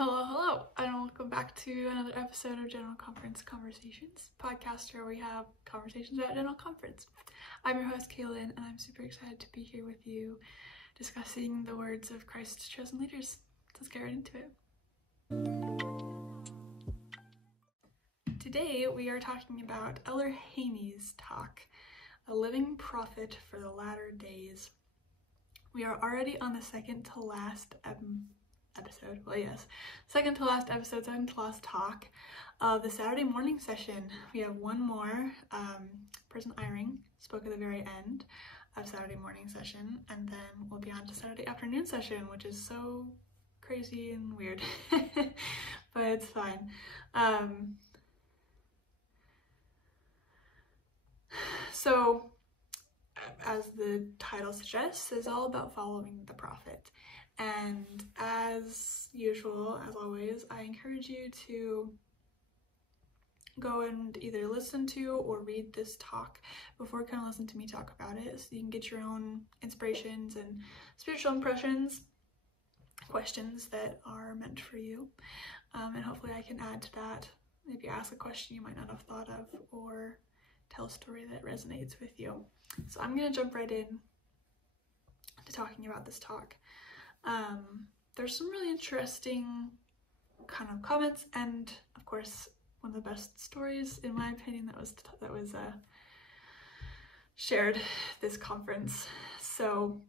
Hello, and welcome back to another episode of General Conference Conversations, podcast where we have conversations about General Conference. I'm your host, Kaylin, and I'm super excited to be here with you discussing the words of Christ's chosen leaders. Let's get right into it. Today, we are talking about Elder Haynie's talk, A Living Prophet for the Latter Days. We are already on the second to last second to last talk of the Saturday morning session. We have one more. Person Eyring spoke at the very end of Saturday morning session, and then we'll be on to Saturday afternoon session, which is so crazy and weird, but it's fine. So, as the title suggests, is all about following the prophet. And as usual, as always, I encourage you to go and either listen to or read this talk before kind of listen to me talk about it, so you can get your own inspirations and spiritual impressions, questions that are meant for you. And hopefully I can add to that, maybe ask a question you might not have thought of, or tell a story that resonates with you. So I'm going to jump right in to talking about this talk. There's some really interesting kind of comments, and of course one of the best stories in my opinion that was shared this conference. So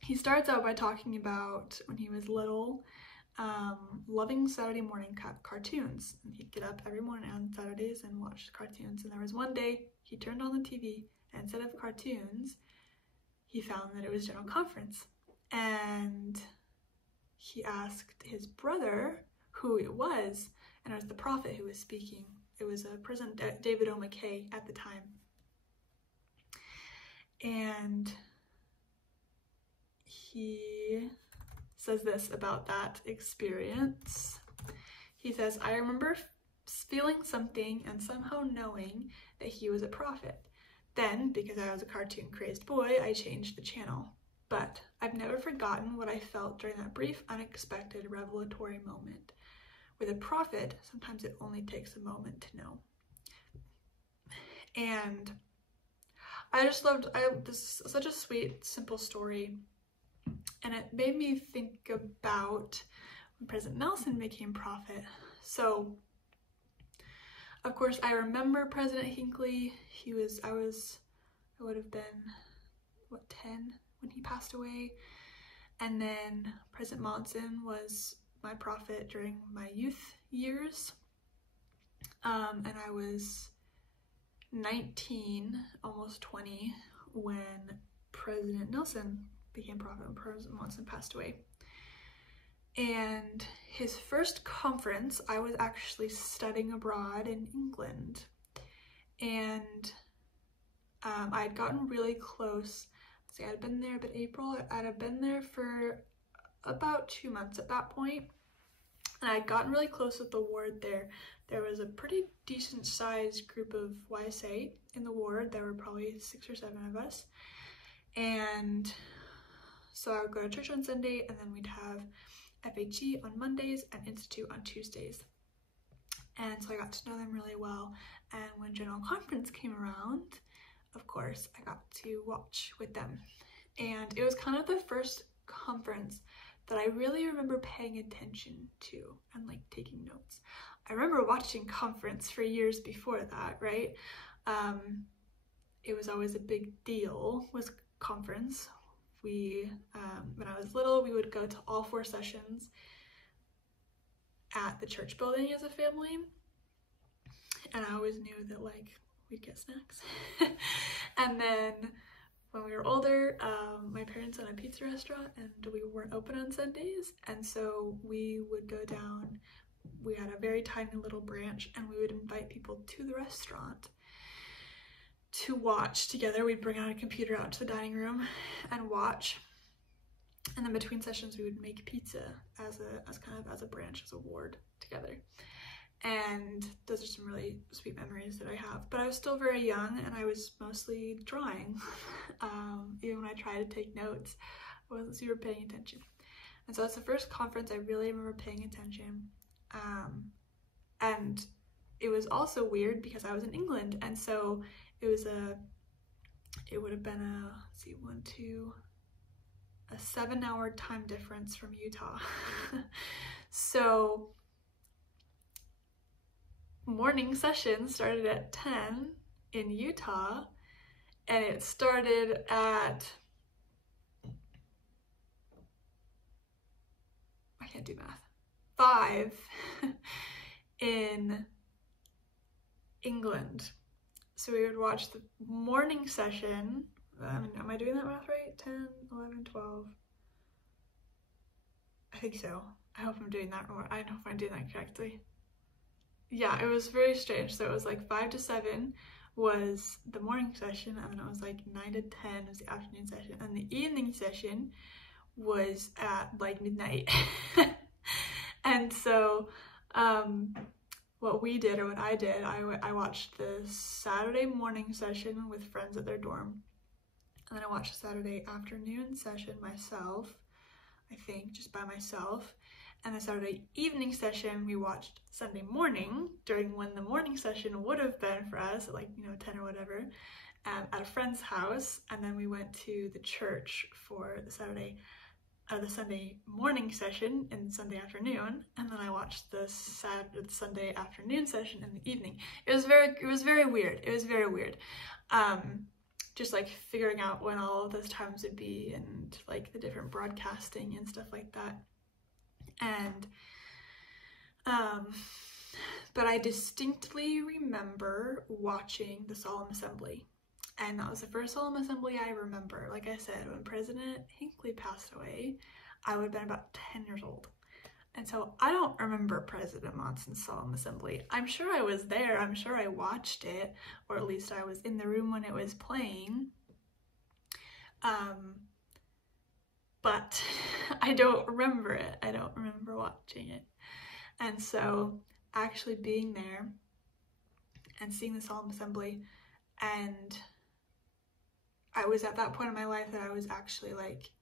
he starts out by talking about when he was little, loving Saturday morning cartoons. And he'd get up every morning on Saturdays and watch cartoons, and there was one day he turned on the TV, and instead of cartoons he found that it was General Conference. And he asked his brother who it was, and it was the prophet who was speaking. It was President David O. McKay at the time. And he says this about that experience. He says, "I remember feeling something and somehow knowing that he was a prophet. Then, because I was a cartoon-crazed boy, I changed the channel. But I've never forgotten what I felt during that brief, unexpected, revelatory moment. With a prophet, sometimes it only takes a moment to know." And I just loved, this is such a sweet, simple story. And it made me think about when President Nelson became prophet. So, of course, I remember President Hinckley. I would have been, 10? When he passed away. And then President Monson was my prophet during my youth years, and I was 19, almost 20, when President Nelson became prophet, when President Monson passed away. And his first conference, I was actually studying abroad in England, and I had gotten really close. I had been there about April. I'd have been there for about 2 months at that point, and I'd gotten really close with the ward there. There was a pretty decent sized group of YSA in the ward. There were probably 6 or 7 of us, and so I would go to church on Sunday, and then we'd have FHE on Mondays and Institute on Tuesdays. And so I got to know them really well, and when General Conference came around, of course, I got to watch with them. And it was kind of the first conference that I really remember paying attention to and like taking notes. I remember watching conference for years before that, right? It was always a big deal, was conference. When I was little, we would go to all 4 sessions at the church building as a family. And I always knew that we'd get snacks. And then when we were older, my parents owned a pizza restaurant, and we weren't open on Sundays, and so we would go down. We had a very tiny little branch, and we would invite people to the restaurant to watch together. We'd bring out a computer out to the dining room and watch, and then between sessions we would make pizza as a branch, as a ward together. And those are some really sweet memories that I have. But I was still very young, and I was mostly drawing. Even when I tried to take notes, I wasn't super paying attention. And so that's the first conference I really remember paying attention. And it was also weird because I was in England, and so it would have been a 7-hour time difference from Utah. So morning session started at 10 in Utah, and it started at, I can't do math, 5 in England. So we would watch the morning session. Am I doing that math right? 10, 11, 12. I think so. I hope I'm doing that right. I don't know if I'm doing that correctly. Yeah, it was very strange. So it was like 5 to 7 was the morning session, and then it was like 9 to 10 was the afternoon session, and the evening session was at like midnight. And so what we did, or what I did, I watched the Saturday morning session with friends at their dorm, and then I watched the Saturday afternoon session myself, I think, just by myself. And the Saturday evening session we watched Sunday morning, during when the morning session would have been for us at like, 10 or whatever, at a friend's house. And then we went to the church for the Sunday morning session and Sunday afternoon, and then I watched the Sunday afternoon session in the evening. It was very weird. It was very weird. Just like figuring out when all of those times would be, and like the different broadcasting and stuff like that. And but I distinctly remember watching the solemn assembly. And that was the first solemn assembly I remember. Like I said, when President Hinckley passed away, I would have been about 10 years old. And so I don't remember President Monson's solemn assembly. I'm sure I was there. I'm sure I watched it, or at least I was in the room when it was playing. But I don't remember it. I don't remember watching it. And so actually being there and seeing the solemn assembly, and I was at that point in my life that I was actually like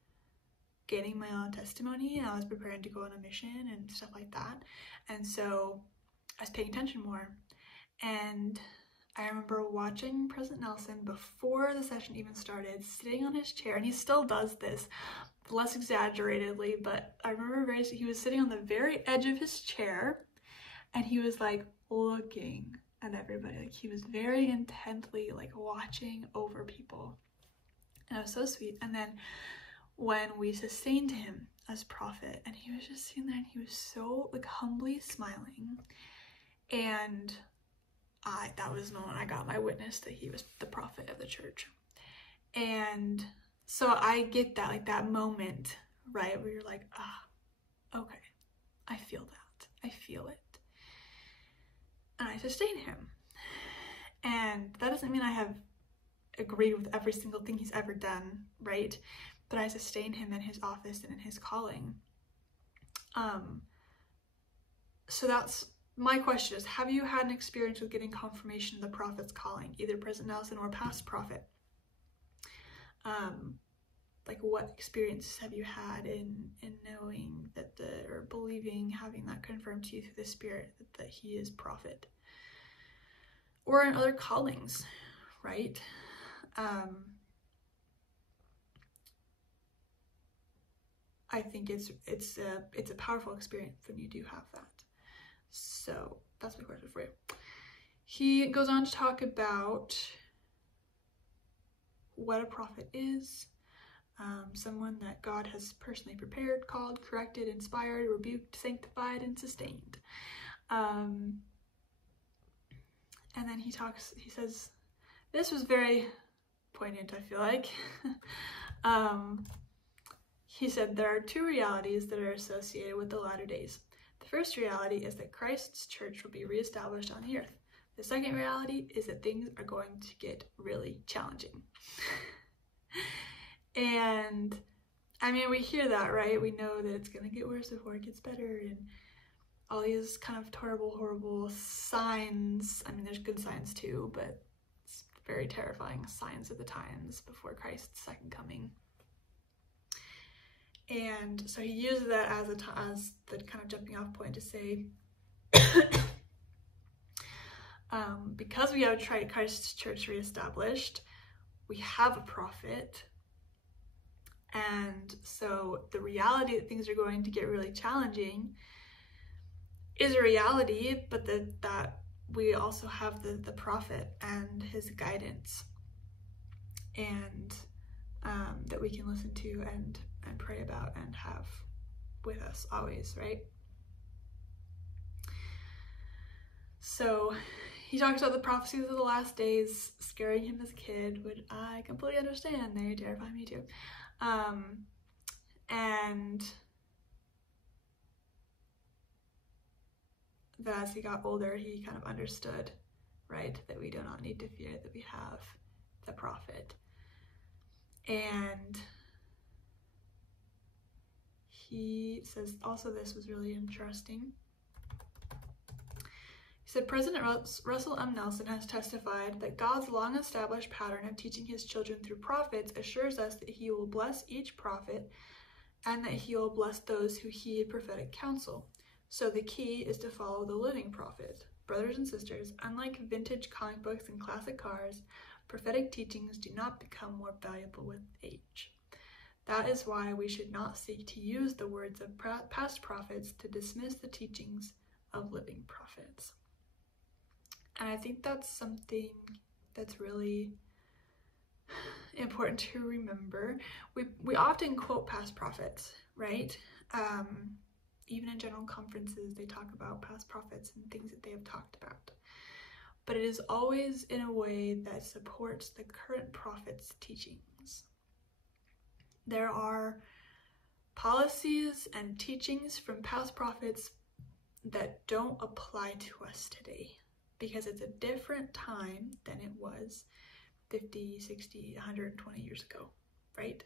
getting my own testimony, and I was preparing to go on a mission and stuff like that. And so I was paying attention more. And I remember watching President Nelson before the session even started, sitting on his chair, and he still does this, less exaggeratedly, but I remember he was sitting on the very edge of his chair, and he was like looking at everybody, like he was very intently like watching over people. And it was so sweet. And then when we sustained him as prophet, and he was just sitting there, and he was so like humbly smiling, and that was the moment I got my witness that he was the prophet of the church. And so I get that, like that moment, right, where you're like, okay, I feel that, I feel it. And I sustain him. And that doesn't mean I have agreed with every single thing he's ever done, right? But I sustain him in his office and in his calling. So that's my question, is have you had an experience with getting confirmation of the prophet's calling, either President Nelson or past prophet? Like what experiences have you had in knowing that or believing, having that confirmed to you through the Spirit that he is prophet? Or in other callings, right? I think it's a powerful experience when you do have that. So that's my question for you. He goes on to talk about what a prophet is. Someone that God has personally prepared, called, corrected, inspired, rebuked, sanctified, and sustained. And then he says, this was very poignant, I feel like. He said, there are two realities that are associated with the latter days. The first reality is that Christ's church will be reestablished on the earth. The second reality is that things are going to get really challenging. And I mean, we hear that, right? We know that it's going to get worse before it gets better, and all these kind of horrible signs. I mean, there's good signs too, but it's very terrifying signs of the times before Christ's second coming. And so he uses that as the kind of jumping off point to say, because we have Christ's church reestablished, we have a prophet. And so the reality that things are going to get really challenging is a reality, but that we also have the prophet and his guidance, and that we can listen to and pray about and have with us always, right? So he talks about the prophecies of the last days scaring him as a kid, which I completely understand. They terrify me too. And that as he got older, he kind of understood, right, that we do not need to fear, that we have the prophet. And he says also, this was really interesting. He said, President Russell M. Nelson has testified that God's long-established pattern of teaching his children through prophets assures us that he will bless each prophet and that he will bless those who heed prophetic counsel. So the key is to follow the living prophet. Brothers and sisters, unlike vintage comic books and classic cars, prophetic teachings do not become more valuable with age. That is why we should not seek to use the words of past prophets to dismiss the teachings of living prophets. And I think that's something that's really important to remember. We often quote past prophets, right? Even in general conferences, they talk about past prophets and things that they have talked about. But it is always in a way that supports the current prophet's teachings. There are policies and teachings from past prophets that don't apply to us today, because it's a different time than it was 50, 60, 120 years ago, right?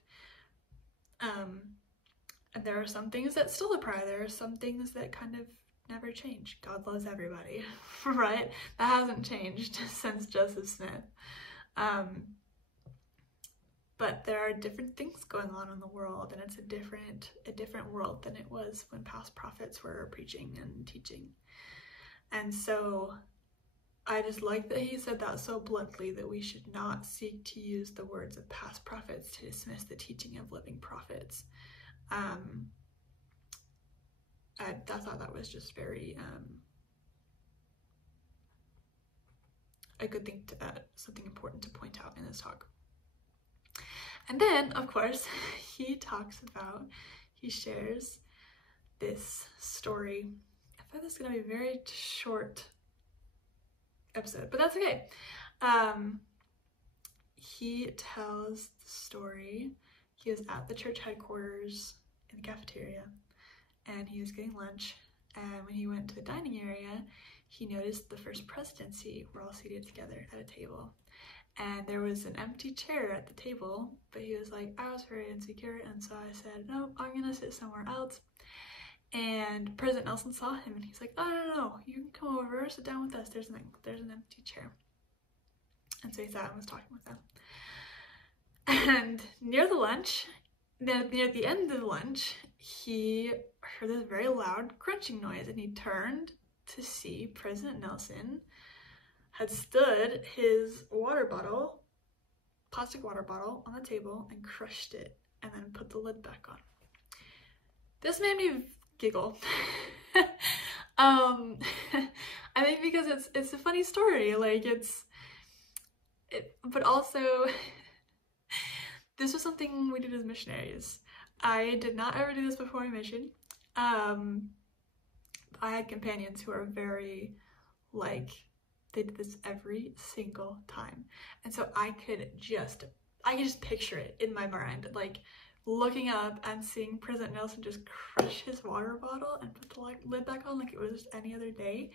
And there are some things that still apply. There are some things that kind of never change. God loves everybody, right? That hasn't changed since Joseph Smith. But there are different things going on in the world, and it's a different world than it was when past prophets were preaching and teaching. And so I just like that he said that so bluntly, that we should not seek to use the words of past prophets to dismiss the teaching of living prophets. I thought that was just very a good thing something important to point out in this talk. And then, of course, he shares this story. I thought this was gonna be a very short episode, but that's okay. He tells the story. He was at the church headquarters in the cafeteria, and he was getting lunch, and when he went to the dining area, he noticed the first presidency were all seated together at a table, and there was an empty chair at the table, but he was like, I was very insecure, and so I said, no, I'm gonna sit somewhere else. And President Nelson saw him, and he's like, oh, no, you can come over, sit down with us, there's an empty chair. And so he sat and was talking with them. And near the end of the lunch, he heard this very loud crunching noise, and he turned to see President Nelson had stood his plastic water bottle on the table and crushed it and then put the lid back on. This made me giggle. I think because it's a funny story, like but also this was something we did as missionaries. I did not ever do this before my mission. I had companions who are very, they did this every single time. And so I could just picture it in my mind, like looking up and seeing President Nelson just crush his water bottle and put the lid back on like it was just any other day.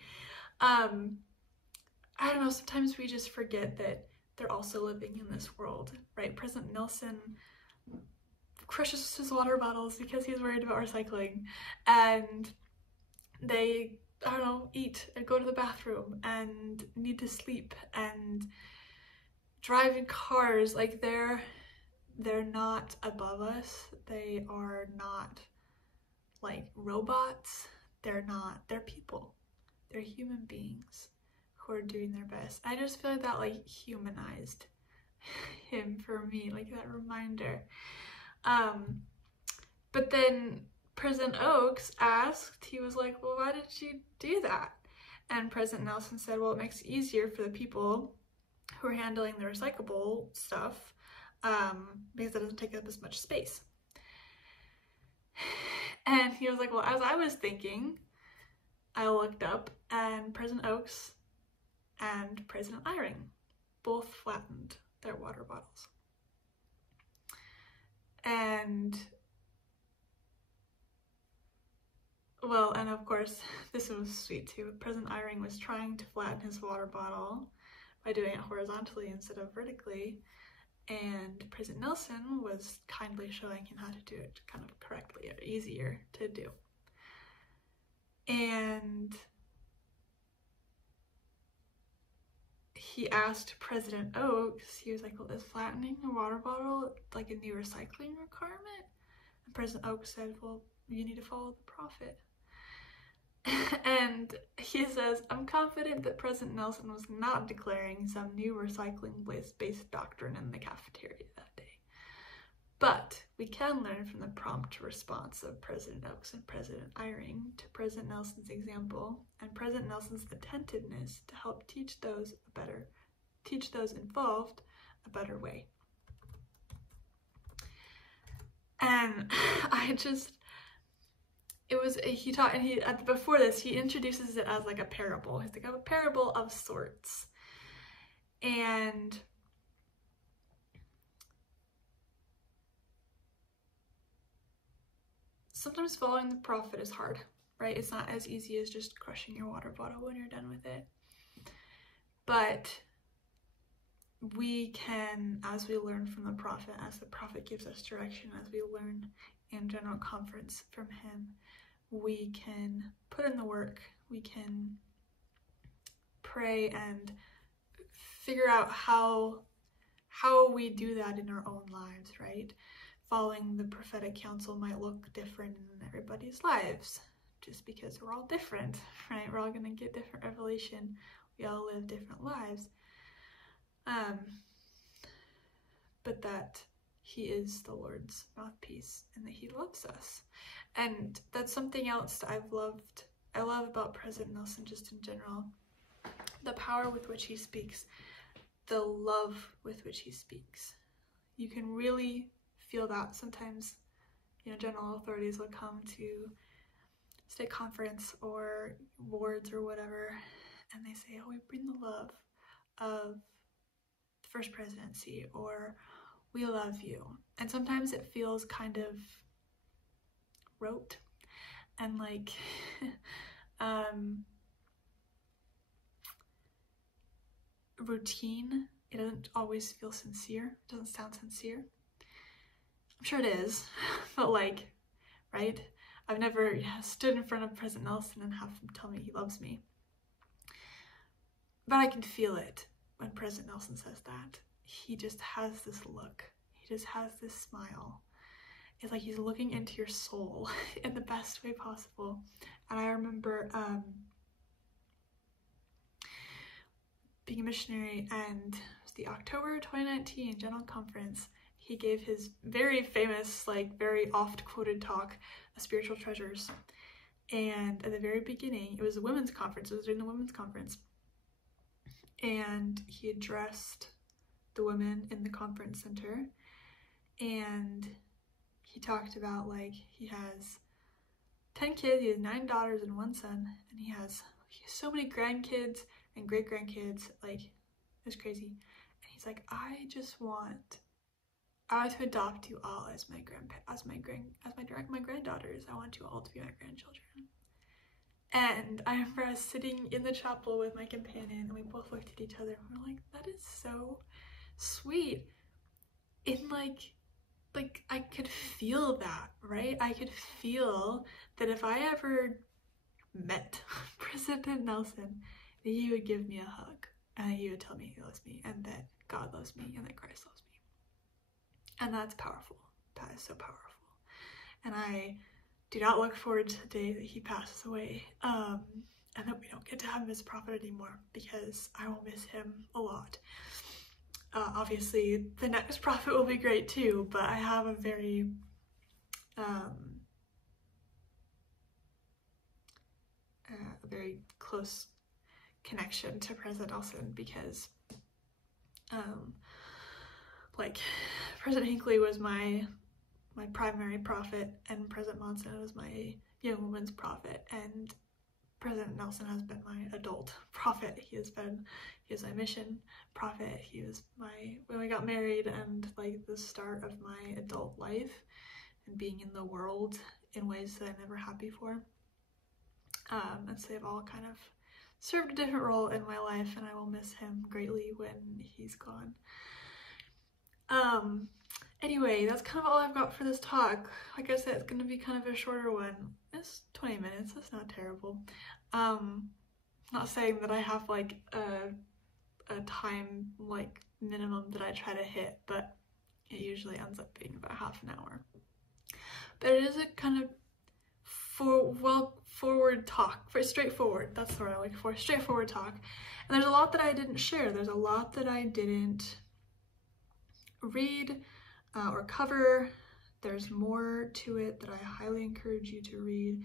I don't know, sometimes we just forget that they're also living in this world, right? President Nelson crushes his water bottles because he's worried about recycling, and they, I don't know, eat and go to the bathroom and need to sleep and drive in cars. Like they're not above us. They are not like robots. They're people. They're human beings who are doing their best. I just feel like that like humanized him for me, like that reminder. But then President Oaks asked, he was like, well, why did you do that? And President Nelson said, well, it makes it easier for the people who are handling the recyclable stuff, because it doesn't take up as much space. And he was like, well, as I was thinking, I looked up, and President Oaks and President Eyring both flattened their water bottles. And well, and of course, this was sweet too. President Eyring was trying to flatten his water bottle by doing it horizontally instead of vertically, and President Nelson was kindly showing him how to do it kind of correctly, or easier to do. And he asked President Oaks, he was like, well, is flattening a water bottle like a new recycling requirement? And President Oaks said, well, you need to follow the prophet. And he says, I'm confident that President Nelson was not declaring some new recycling-based doctrine in the cafeteria that day. But we can learn from the prompt response of President Oaks and President Eyring to President Nelson's example, and President Nelson's attentiveness to help teach those involved a better way. And before this, he introduces it as like a parable. He's like, a parable of sorts. And sometimes following the prophet is hard, right? It's not as easy as just crushing your water bottle when you're done with it. But we can, as we learn from the prophet, as the prophet gives us direction, as we learn in general conference from him, we can put in the work, we can pray and figure out how we do that in our own lives, right? Following the prophetic counsel might look different in everybody's lives, just because we're all different, right? We're all gonna get different revelation. We all live different lives. But that he is the Lord's mouthpiece and that he loves us. And that's something else that I love about President Nelson just in general. The power with which he speaks, the love with which he speaks. You can really feel that sometimes, general authorities will come to state conference or boards or whatever, and they say, oh, we bring the love of the First Presidency, or we love you. And sometimes it feels kind of rote and like routine. It doesn't always feel sincere. It doesn't sound sincere. I'm sure it is, but like, right? I've never stood in front of President Nelson and have him tell me he loves me. But I can feel it when President Nelson says that. He just has this look. He just has this smile. It's like he's looking into your soul in the best way possible. And I remember being a missionary, and it was the October 2019 General Conference. He gave his very famous, like very oft quoted talk, Spiritual Treasures. And at the very beginning, it was a women's conference. It was during the women's conference. And he addressed the women in the conference center. And he talked about, like, he has 10 kids, he has 9 daughters and 1 son, and he has so many grandkids and great-grandkids, like, it was crazy. And he's like, I want to adopt you all as my granddaughters. I want you all to be my grandchildren. And I remember I was sitting in the chapel with my companion, and we both looked at each other and we were like, that is so sweet. In like I could feel that, right? I could feel that if I ever met President Nelson, that he would give me a hug, and he would tell me he loves me, and that God loves me, and that Christ loves me. And that's powerful. That is so powerful. And I do not look forward to the day that he passes away, and that we don't get to have him as a prophet anymore, because I will miss him a lot. Obviously, the next prophet will be great too, but I have a very close connection to President Nelson, because like, President Hinckley was my primary prophet, and President Monson was my young woman's prophet, and President Nelson has been my adult prophet. He is my mission prophet. He was when we got married, and like the start of my adult life and being in the world in ways that I never had before. And so they've all kind of served a different role in my life, and I will miss him greatly when he's gone. Anyway, that's kind of all I've got for this talk. Like I said, it's going to be kind of a shorter one. It's 20 minutes, that's not terrible. Not saying that I have like a time like minimum that I try to hit, but it usually ends up being about half an hour. But it is a kind of forward talk, straightforward, that's the word I'm looking for, straightforward talk. And there's a lot that I didn't share. There's a lot that I didn't read or cover. There's more to it that I highly encourage you to read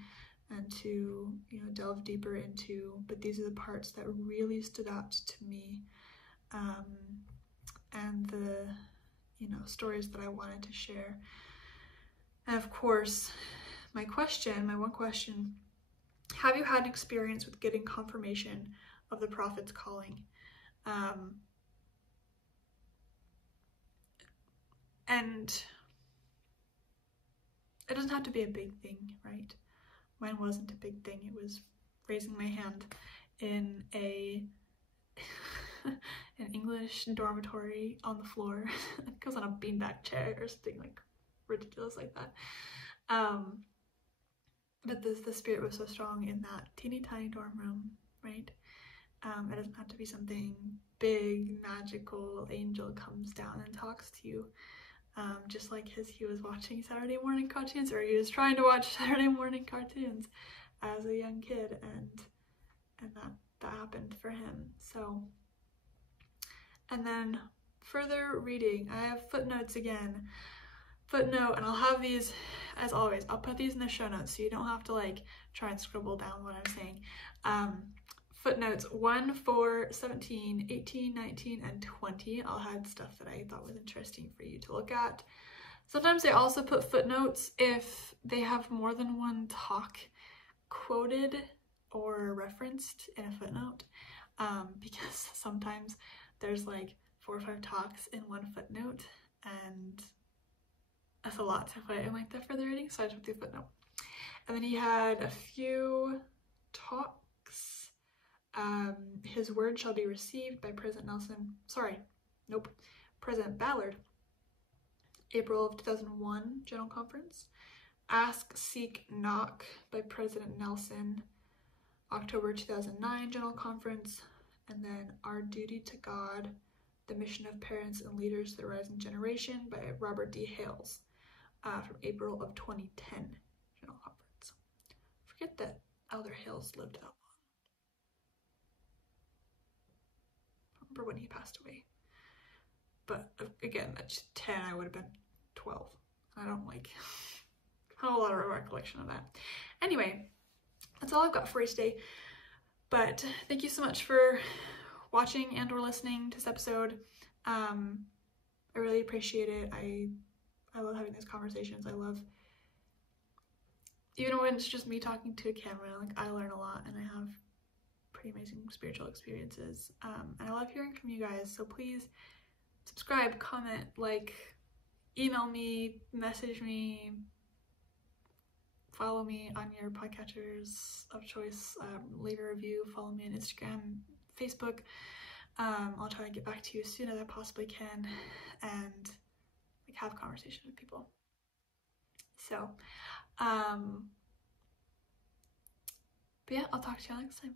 and to, you know, delve deeper into, but these are the parts that really stood out to me, and the, you know, stories that I wanted to share. And of course, my one question, have you had an experience with getting confirmation of the prophet's calling? And it doesn't have to be a big thing, right? Mine wasn't a big thing. It was raising my hand in an English dormitory on the floor. It goes on a beanbag chair or something like ridiculous like that. But the spirit was so strong in that teeny tiny dorm room, right? It doesn't have to be something big, magical, angel comes down and talks to you. Just like he was watching Saturday morning cartoons, or he was trying to watch Saturday morning cartoons as a young kid, and that happened for him. So, and then further reading, I have footnotes again. Footnote, and I'll have these, as always, I'll put these in the show notes so you don't have to like try and scribble down what I'm saying. Footnotes 1, 4, 17, 18, 19, and 20. I'll have stuff that I thought was interesting for you to look at. Sometimes I also put footnotes if they have more than one talk quoted or referenced in a footnote, because sometimes there's like 4 or 5 talks in one footnote, and that's a lot to put in like the further reading, so I just put the footnote. And then he had a few talks. His word shall be received by President Ballard, April of 2001 General Conference. Ask, Seek, Knock by President Nelson, October 2009 General Conference. And then Our Duty to God, the Mission of Parents and Leaders of the Rising Generation by Robert D. Hales, from April of 2010 General Conference. Forget that Elder Hales lived that long. Remember when he passed away. But again, that's 10, I would have been 12. I don't have a lot of recollection of that. Anyway, that's all I've got for you today. But thank you so much for watching and or listening to this episode. I really appreciate it. I love having these conversations. I love, even when it's just me talking to a camera, like I learn a lot and I have pretty amazing spiritual experiences. And I love hearing from you guys. So please subscribe, comment, like, email me, message me, follow me on your podcatchers of choice, leave a review, follow me on Instagram, Facebook. I'll try to get back to you as soon as I possibly can and like have conversation with people. So, but yeah, I'll talk to you next time.